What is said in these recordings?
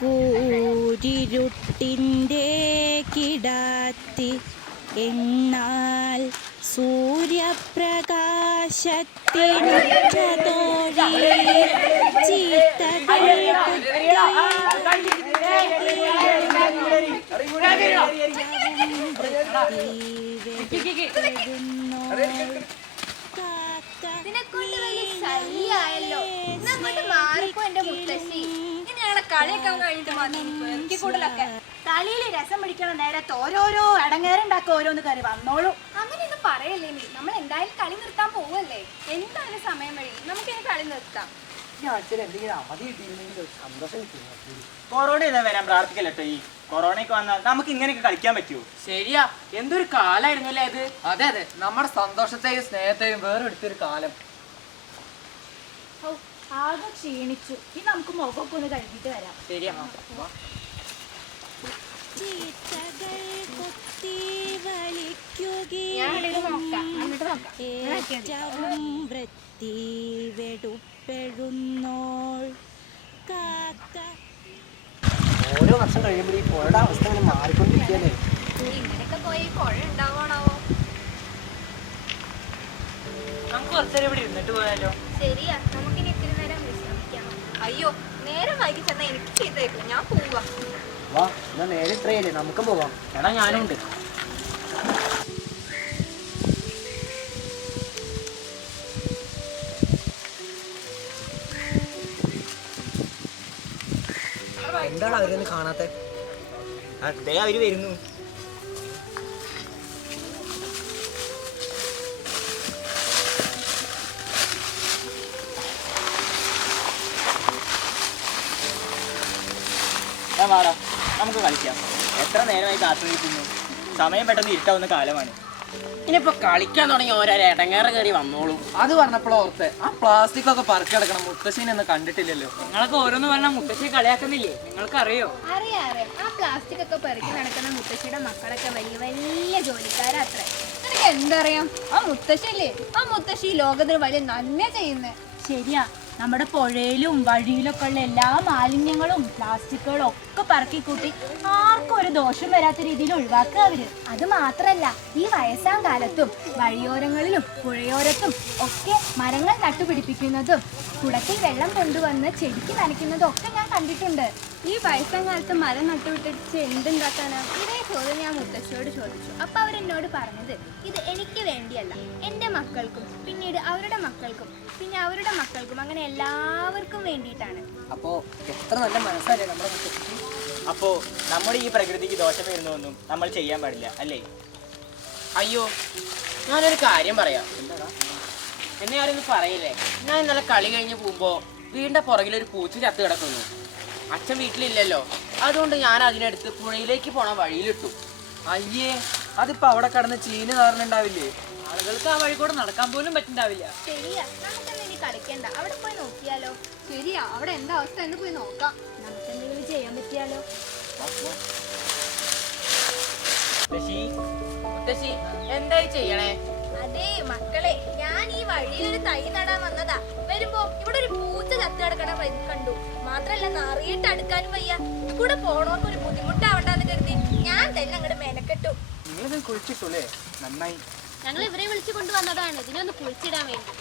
കൂരിരുട്ടിൻ്റെ കിടാത്തി എന്നാൽ സൂര്യപ്രകാശത്തിനുറ്റതോഴി ചീത്തകൾ ഇതിനെക്കൊണ്ട് വലിയ ശല്യായല്ലോ. അങ്ങോട്ട് മാറിപ്പോ എന്റെ മുത്തശ്ശി. ഇനി ഞങ്ങളെ കളിയൊക്കെ കഴിഞ്ഞിട്ട് മതി എനിക്ക് കൂടുതലൊക്കെ. കളിയിൽ രസം പിടിക്കണ നേരത്തെ ഓരോരോ അടങ്ങേറുണ്ടാക്കുക ഓരോന്ന് കയറി വന്നോളൂ. അങ്ങനെയൊന്നും പറയല്ലേ നീ. നമ്മൾ എന്തായാലും കളി നിർത്താൻ പോവല്ലേ. എന്തായാലും സമയം വഴി നമുക്കിനി കളി നിർത്താം. കൊറോണ ഇതാ വരാൻ പ്രാർത്ഥിക്കല്ലോ. ഈ കൊറോണയൊക്കെ വന്നാൽ നമുക്ക് ഇങ്ങനെയൊക്കെ കളിക്കാൻ പറ്റുമോ? ശരിയാ, എന്തൊരു കാലായിരുന്നു അല്ലേ അത്. അതെ അതെ, നമ്മുടെ സന്തോഷത്തെയും സ്നേഹത്തെയും വേറെടുത്തൊരു കാലം. ആകെ ക്ഷീണിച്ചു. ഇനി നമുക്ക് മുഖമൊക്കെ ഒന്ന് കഴുകിയിട്ട് വരാം. ശരിയാ. ചീത്തകൾ കൊത്തി വലിക്കുകയും ഏറ്റവും വൃത്തി വെടുപ്പെഴുന്നോൾ കാക്ക. ഓരോ വർഷം കഴിയുമ്പോൾ ഈ പുഴയുടെ അവസ്ഥ ഇങ്ങനെ മാറിക്കൊണ്ടിരിക്കുകയല്ലേ. ഇങ്ങനെയൊക്കെ പോയി പുഴ ഉണ്ടാവണാവോ? നമുക്ക് കുറച്ചേരം ഇവിടെ ഇരുന്നിട്ട് പോയാലോ? ശരിയാ, നമുക്കിനി ഇത്തിരി നേരം വിശ്രമിക്കാം. അയ്യോ, നേരം വൈകി ചെന്നാ എനിക്ക് ചെയ്തേക്കും. ഞാൻ പോവാ. വാ, എന്നാ നേരെ ഇത്രയല്ലേ, നമുക്കും പോവാം. എടാ ഞാനുണ്ട്. എന്താണ് അവരൊന്നും കാണാത്ത? അതെ, അവര് വരുന്നു. വാടാ, നമുക്ക് കളിക്കാം. എത്ര നേരമായി കാത്തിരിക്കുന്നു. സമയം പെട്ടെന്ന് ഇരുട്ടാവുന്ന കാലമാണ്. ഇനിയിപ്പോ കളിക്കാൻ തുടങ്ങി ഓരോരോ ഇടങ്ങേറ് കയറി വന്നോളൂ. അത് പറഞ്ഞപ്പോൾ ഓർത്ത് ആ പ്ലാസ്റ്റിക് ഒക്കെ പറക്കി കിടക്കണം. മുത്തശ്ശീനെ ഒന്നും കണ്ടിട്ടില്ലല്ലോ. നിങ്ങളൊക്കെ ഓരോന്ന് പറഞ്ഞാൽ മുത്തശ്ശിയെ കളിയാക്കുന്നില്ലേ? നിങ്ങൾക്കറിയോ? അറിയാം. ആ പ്ലാസ്റ്റിക് ഒക്കെ പെറുക്കി നടക്കുന്ന മുത്തശ്ശിയുടെ മക്കളൊക്കെ വലിയ വലിയ ജോലിക്കാരത്രേ. നിനക്ക് എന്തറിയാം? ആ മുത്തശ്ശില്ലേ, ആ മുത്തശ്ശി ലോകത്തിന് വലിയ നന്മ ചെയ്യുന്നേ. ശരിയാ, നമ്മുടെ പുഴയിലും വഴിയിലൊക്കെ ഉള്ള എല്ലാ മാലിന്യങ്ങളും പ്ലാസ്റ്റിക്കുകളും ഒക്കെ പറക്കിക്കൂട്ടി ആർക്കും ഒരു ദോഷം വരാത്ത രീതിയിൽ ഒഴിവാക്കുക അവര്. അത് മാത്രല്ല, ഈ വയസ്സാം കാലത്തും വഴിയോരങ്ങളിലും പുഴയോരത്തും ഒക്കെ മരങ്ങൾ നട്ടുപിടിപ്പിക്കുന്നതും കുടത്തിൽ വെള്ളം കൊണ്ടുവന്ന് ചെടിക്ക് നനയ്ക്കുന്നതും ഒക്കെ ഞാൻ കണ്ടിട്ടുണ്ട്. ഈ വയസ്സാം കാലത്ത് മരം നട്ടുപിടിച്ച് എന്തുണ്ടാക്കാനാ? ഇതേ ചോദ്യം ഞാൻ മുത്തശ്ശിയോട് ചോദിച്ചു. അപ്പൊ അവരെന്നോട് പറഞ്ഞത്, ഇത് എനിക്ക് വേണ്ടിയല്ല, എൻ്റെ മക്കൾക്കും പിന്നീട് അവരുടെ മക്കൾക്കും പിന്നെ അവരുടെ മക്കൾക്കും അങ്ങനെ എല്ലാവർക്കും വേണ്ടിയിട്ടാണ്. അപ്പോ എത്ര നല്ല മനസ്സല്ലേ നമ്മുടെ മുത്തശ്ശിക്ക്. അപ്പോ നമ്മുടെ ഈ പ്രകൃതിക്ക് ദോഷം വരുന്നതൊന്നും നമ്മൾ ചെയ്യാൻ പാടില്ല, അല്ലേ? അയ്യോ, ഞാനൊരു കാര്യം പറയാം. എന്നെ ആരൊന്നും പറയില്ലേ. ഞാൻ ഇന്നലെ കളി കഴിഞ്ഞ് പോകുമ്പോ വീടിന്റെ പുറകിലൊരു പൂച്ച ചത്ത് കിടക്കുന്നു. അച്ഛൻ വീട്ടിലില്ലല്ലോ, അതുകൊണ്ട് ഞാൻ അതിനെടുത്ത് പുഴയിലേക്ക് പോണ വഴിയിലിട്ടു. അയ്യേ, അതിപ്പോ അവിടെ കടന്ന് ചീന് നാറുന്നുണ്ടാവില്ലേ? ആളുകൾക്ക് ആ വഴി കൂടെ നടക്കാൻ പോലും പറ്റുണ്ടാവില്ല. ശരിയാ, നമുക്കെന്താ ഇനി കളിക്കണ്ട, അവിടെ പോയി നോക്കിയാലോ? ശരിയാ, അവിടെ എന്താ അവസ്ഥ എന്ന് പോയി നോക്കാം. നമുക്ക് എന്തെങ്കിലും ചെയ്യാൻ പറ്റിയാലോ? മുത്തശ്ശി എന്തായി ചെയ്യണേ? അതെ മക്കളെ, ഞാൻ ഈ വഴിയിലൊരു തൈ നടാൻ വന്നതാ. വരുമ്പോ ഇവിടെ ഒരു പൂച്ച ചത്ത് കിടക്കണ കണ്ടു. മാത്രല്ല നാറിയിട്ട് അടുക്കാനും വയ്യ. കൂടെ പോണോർക്ക് ഒരു ബുദ്ധിമുട്ടാവണ്ടെന്ന് കരുതി ഞാൻ തന്നെ അങ്ങോട്ട് മെനക്കെട്ടു. നിങ്ങളിത് കുളിച്ചിട്ടൂലേ? നന്നായി. ഞങ്ങൾ ഇവരെ വിളിച്ചു കൊണ്ടുവന്നതാണ് ഇതിനൊന്ന് കുളിച്ചിടാൻ വേണ്ടി.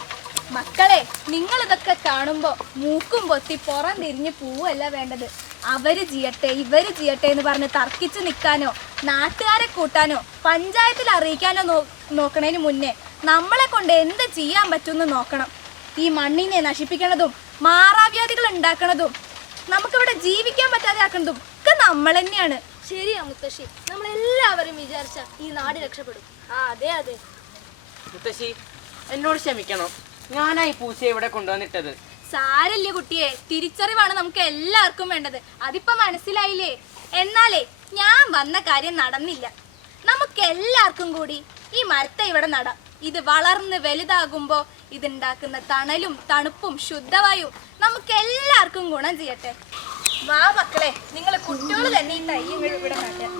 മക്കളെ, നിങ്ങൾ ഇതൊക്കെ കാണുമ്പോ മൂക്കും പൊത്തി പുറം തിരിഞ്ഞ് പോവല്ല വേണ്ടത്. അവര് ചെയ്യട്ടെ ഇവര് ചെയ്യട്ടെ എന്ന് പറഞ്ഞ് തർക്കിച്ച് നിൽക്കാനോ നാട്ടുകാരെ കൂട്ടാനോ പഞ്ചായത്തിൽ അറിയിക്കാനോ നോക്കണതിന് മുന്നേ നമ്മളെ കൊണ്ട് എന്ത് ചെയ്യാൻ പറ്റുമെന്ന് നോക്കണം. ഈ മണ്ണിനെ നശിപ്പിക്കണതും മാറാവ്യാധികൾ ഉണ്ടാക്കണതും നമുക്കിവിടെ ജീവിക്കാൻ പറ്റാതെ ആക്കുന്നതും ഒക്കെ നമ്മൾ തന്നെയാണ്. ശരിയാ മുത്തശ്ശി, നമ്മളെല്ലാവരും വിചാരിച്ച ഈ നാട് രക്ഷപ്പെടും. അതെ അതെ മുത്തശ്ശി, എന്നോട് ക്ഷമിക്കണം. ഞാനായി പൂച്ചയെ ഇവിടെ കൊണ്ടുവന്നിട്ടത്. സാരല്ലേ കുട്ടിയെ, തിരിച്ചറിവാണ് നമുക്ക് എല്ലാവർക്കും വേണ്ടത്. അതിപ്പോ മനസ്സിലായില്ലേ? എന്നാലേ ഞാൻ വന്ന കാര്യം നടന്നില്ല. നമുക്ക് എല്ലാവർക്കും കൂടി ഈ മരത്തെ ഇവിടെ നടാം. ഇത് വളർന്ന് വലുതാകുമ്പോ ഇതുണ്ടാക്കുന്ന തണലും തണുപ്പും ശുദ്ധവായും നമുക്ക് എല്ലാവർക്കും ഗുണം ചെയ്യട്ടെ. വാ മക്കളെ, നിങ്ങൾ കുട്ടികൾ തന്നെ ഈ തൈ ഇവിടെ നടാം.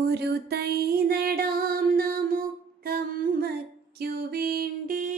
ഒരു തൈ നടാം നമുക്കമ്മയ്ക്കു വേണ്ടി.